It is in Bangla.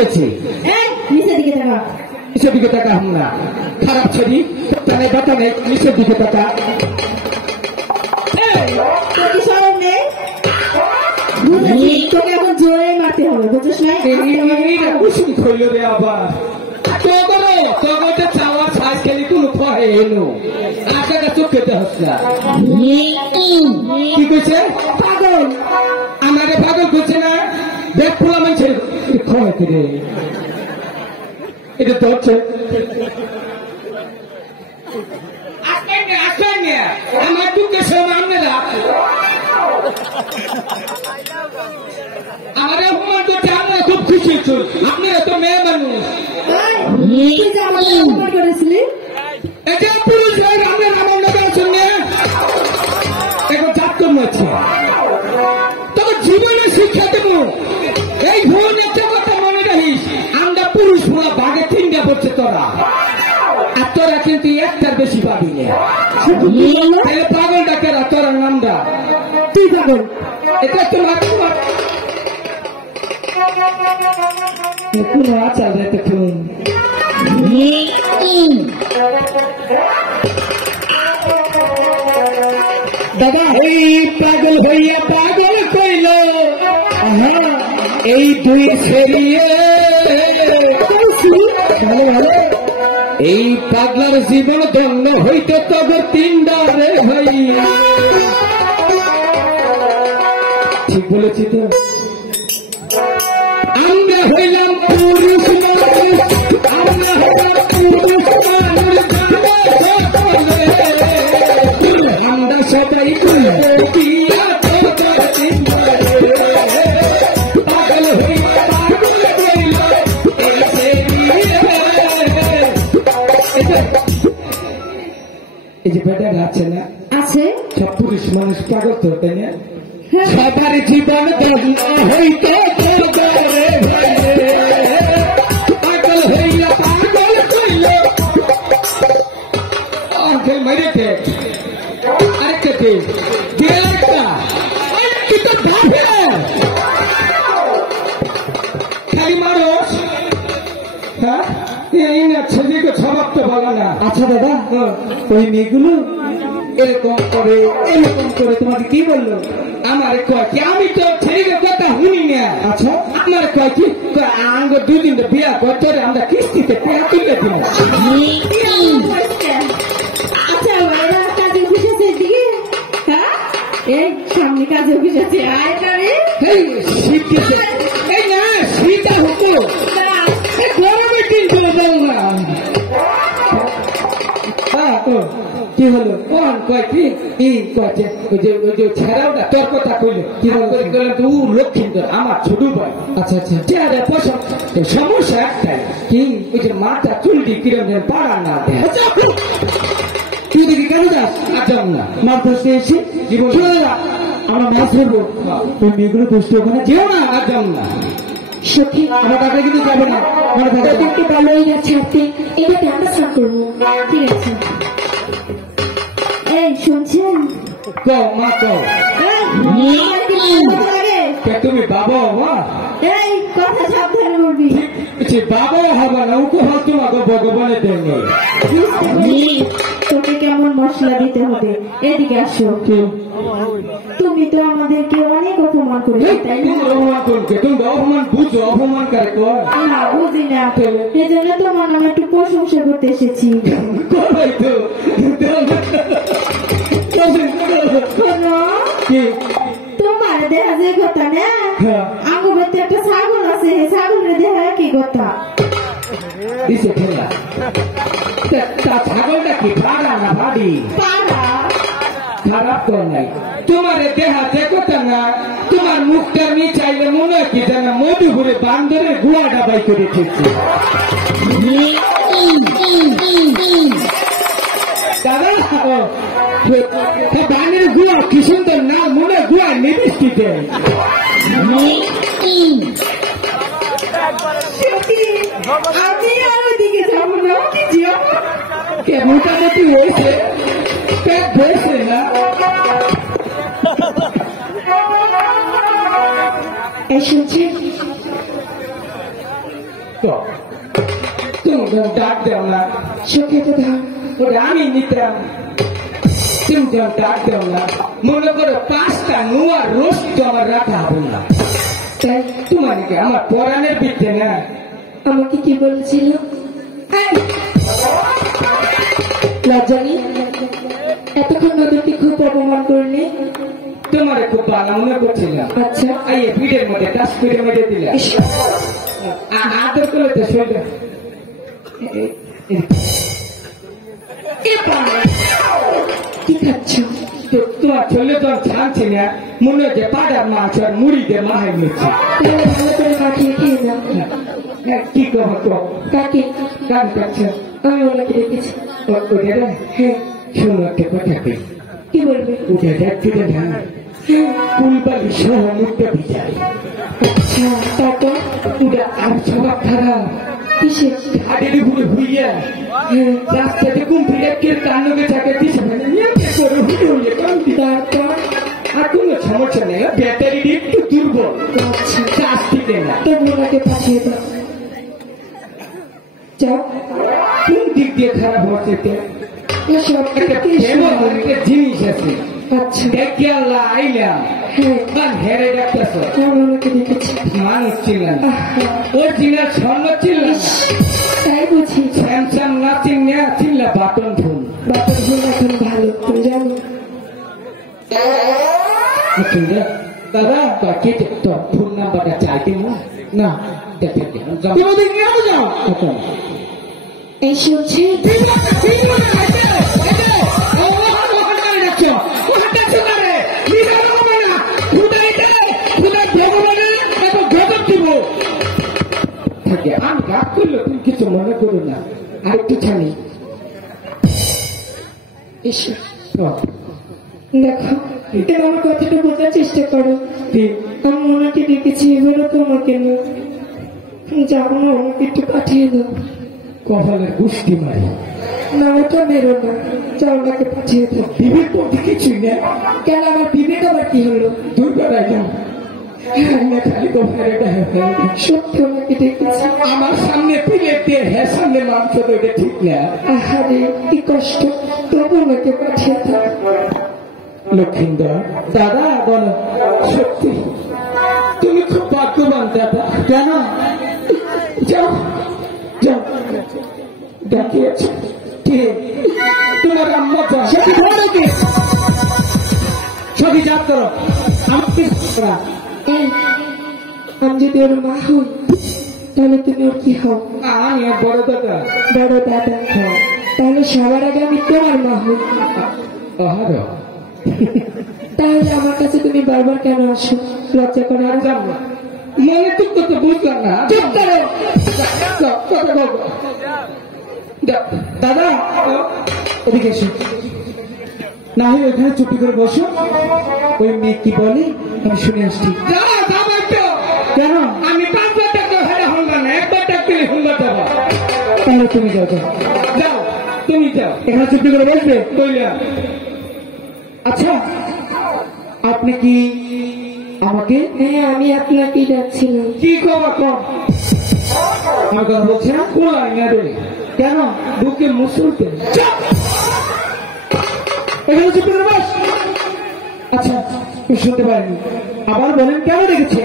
কেছে নিচের দিকে টাকা নিচের দিকে টাকা আমরা খারাপ ছবি তাহলে কথা নেই নিচের দিকে টাকা তোকে এখন জোরে মারতে হবে বুঝছিস না কুসুম খইল রে আবার তোকে চাওয়ার সাইজ খেলি কোনো ফহে এলো আগে চোখে হসলা কি কইছে পাগল আমারে পাগল করছে না দেখ পোলা মানুষের খয় করে এটা ধরছে আমার দুঃখের সময় আপনারা আমার অপমান করতে আমরা খুব খুশি হচ্ছ আপনারা তো মেয়ে মানুষ করেছিলি এটা পুরুষ ভাই আমরা আমার নগর শুনে এখন চাপ আছে তবে জীবনে শিক্ষা দেব এই ভুল একটা কথা মনে রাখিস আমরা পুরুষ ভুলা ভাগে তিনটা পড়ছে তোরা আর তোরা কিন্তু একটার বেশি পাবি না পাগলটা কেরা তোর নামটা তুই পাগল এটা তোমার কোনো আচার দেখুন দাদা এই পাগল হইয়া পাগল কইল এই দুই সেরিয়ে ভালো ভালো এই পাগলার জীবন ধন্য হইতে তবে তিনটা রে ভাই ঠিক বলেছি তো আমরা হইলাম পুরুষ আমরা হইলাম পুরুষ আমরা সবাই পাগল হইয়া পাগল কইল এই যে বেটা আছে না আছে সব পুরুষ মানুষ পাগল তো তাই না সবার জীবন হইতে পাগল হইয়া পাগল কইল মেরেছে আরেকটা খালি মানুষ হ্যাঁ এই না ছেলেকে স্বভাব তো বলা না আচ্ছা দাদা ওই মেয়েগুলো এরকম করে তোমাকে কি বললো? আমার কয় কি আমি তো ছেলেকে কথা শুনি না। আচ্ছা আমার কয় কি আঙ্গ দুদিন বিয়া করতে আমরা কিস্তিতে পেয়ে তুলে দিল। আচ্ছা ওরা কাজে অফিস আছে এদিকে হ্যাঁ এই সামনে কাজে অফিস আছে আয় করে এই শিখতেছে এই না শীতা হতো গরমের দিন চলে যাও না। হ্যাঁ কি হলো কোন কয় কি কয়েছে ওই যে ছেড়াওটা তোর কথা কইলো কি বললাম তো লক্ষ্মীন্দর আমার ছোট ভাই। আচ্ছা আচ্ছা চেহারা পছন্দ সমস্যা একটাই কি ওই যে মাথা চুলটি কিরম যেন পাড়া না দেয়। তুই দেখি কেন যাস? আজম না মার ধরতে এসে জীবন আমরা মাছ ধরবো ওই মেয়েগুলো দুষ্ট ওখানে যেও না আজম না সত্যি আমার টাকা কিন্তু যাবে না মনে থাকে একটু ভালোই যাচ্ছে আপনি এটাতে আমরা স্নান করবো ঠিক আছে। এই শুনছেন কও মা কও তুমি বাবা হবা এই কথা সাবধানে বলবি বাবা হবা না ওকে হয় তোমাকে ভগবানের দেন তোকে কেমন মশলা দিতে হবে এদিকে আসো। তুমি তো আমাদেরকে অনেক অপমান করেছো তাই না? অপমান করছে তুমি অপমান বুঝো অপমান করে কর না বুঝি না এই জন্য তোমার নামে একটু প্রশংসা করতে এসেছি। তোমার দেখা যে কথা না আঙ্গু বাড়িতে একটা ছাগল আছে ছাগলের দেখা কি কথা ছাগলটা কি পাড়া না ভাবি পাড়া খারাপ তো নাই তোমার দেহা যে কথা না তোমার মুখটা নি চাইলে মনে হয় কি জানা মধুপুরে বান্দরের গুয়া ডাবাই করে খেয়েছে দাদা বানের গুয়া কি সুন্দর না মনে গুয়া নিবিষ্টিতে আমি আর ওইদিকে যাবো না মোটামুটি হয়েছে পেট ধরছে না এসেছি তো তুমি যখন ডাক দেও না, সুখেতে দাও। ওটা আমি নিতাম। তুমি যখন ডাক দেও না, মনে করো 5টা নোয়ার রোস্ট আমার রাখা হবে না। তাই তোমার কি আমার পরাণের বিদ্যে না? আমাকে কি বলেছিল? লজ্জা নেই? এতক্ষণ নদীকে খুব অপমান করলে। তোমার খুব ভালো মনে করছিলাম। আচ্ছা, এই ভিড়ের মধ্যে টাচ করে মেরে দিলাম। ইস, আদর করলে তো শরীর কি খাচ্ছ? তোমার চলে তো ছাড়ছি না, মনে হচ্ছে পাড়ার মাছ আর মুড়ি দিয়ে মাহাই নিচ্ছে। তাহলে ভালো করে মাখিয়ে খেয়ে যাও। কি করবো তো? কাকে? গান করছে আমি ওনাকে দেখেছি। ওদের হ্যাঁ, শোনো একটা কথা কই। কি বলবে? ওদের একদিকে ধ্যান কুলবালি সহ মুক্ত বিচার। আচ্ছা, তারপর ওরা আর সবার খারাপ কিসে? ঘাটের উপরে ভুইয়া হ্যাঁ, রাস্তাতে কুম্পিরে কে কান্নকে থাকে দিছে ফেলে নিয়ে করে হুড়ে হইলে কান্তি। তারপর আর কোনো সমস্যা নেই, ব্যাটারি একটু দুর্বল, আচ্ছা, চার্জ দিতে না। তো ওনাকে পাঠিয়ে দাও। যাও। কোন দিক দিয়ে খারাপ হচ্ছে? না, সব একটা ফেমস একটা জিনিস আছে, আচ্ছা, দেখে আল্লাহ আইলাম হ্যাঁ, আর হেরে ডাকতেছ। আমি ওনাকে দেখেছি। মানুষ চিনলাম আহা, ওর চিনার স্বর্ণ চিনলাম ইস, তাই বুঝি। স্যামসাং না চিনলে চিনলা বাটন ফোন। বাপের জন্য এখন ভালো, তুমি জানো। দাদা বাকি তো ফোন নাম্বারটা চাইতে না দেখে কোনোদিন নিয়ে যাও। এই শুনছি। আমি রাগ করলো, তুমি কিছু মনে করো না। আরেকটু ছানি ঈশ্বর, দেখো, এবার আমার কথাটা বোঝার চেষ্টা করো। আমি ওনাকে ডেকেছি, এবারও তোমাকে না। যাবো না, ওনাকে একটু পাঠিয়ে দাও। কপালের গুষ্টি মারি না, ওটা বেরো না, যা ওনাকে পাঠিয়ে দাও। বিবেক বলতে কিছুই না। কেন, আমার বিবেক আবার কি হলো? দুই বেড়াই না খালি কপালে সত্যি ওনাকে ডেকেছি। আমার সামনে প্লেট দিয়ে হ্যাঁ সামনে মাংস তো এটা ঠিক না। আহারে, কি কষ্ট, তবু ওনাকে পাঠিয়ে দাও। লক্ষ্মীন্দর দাদা বলো, সত্যি তুমি খুব ভাগ্যবান দাদা। কেন? যাও যাও, দেখিয়েছ তোমার আম্মা যা সবই জাত করো, আমাকে এই, আমি যদি ওর মা হই, তাহলে তুমি ওর কি হও? আমি আর বড় দাদা। বড় দাদা। তাহলে সবার আগে আমি তোমার মা হই। আহার তাহলে আমার কাছে তুমি বারবার কেন আসো? লজ্জা করে আর যাব মনে তো তো বুঝলাম না। চুপ করো। কথা বলবো দাদা, এদিকে এসো। না হয় ওখানে চুপি করে বসো, ওই মেয়ে কি বলে আমি শুনে আসছি। যাও যাবো তো। কেন? আমি 5বার টাকা হেরে হলবা না, 1বার টাকা হলবা যাবো। তাহলে তুমি যাও, যাও যাও তুমি যাও, এখানে চুপি করে বসবে। কইলা আচ্ছা, আপনি কি আমাকে হ্যাঁ, আমি আপনাকেই ডাকছিলাম। কি খবর কম আমার কথা বলছে না? কোলাই না রে, কেন? বুকে মুসুলতে এখানে চুপি করে বস। আচ্ছা, শুনতে পারিনি, আবার বলেন কেন রেখেছে?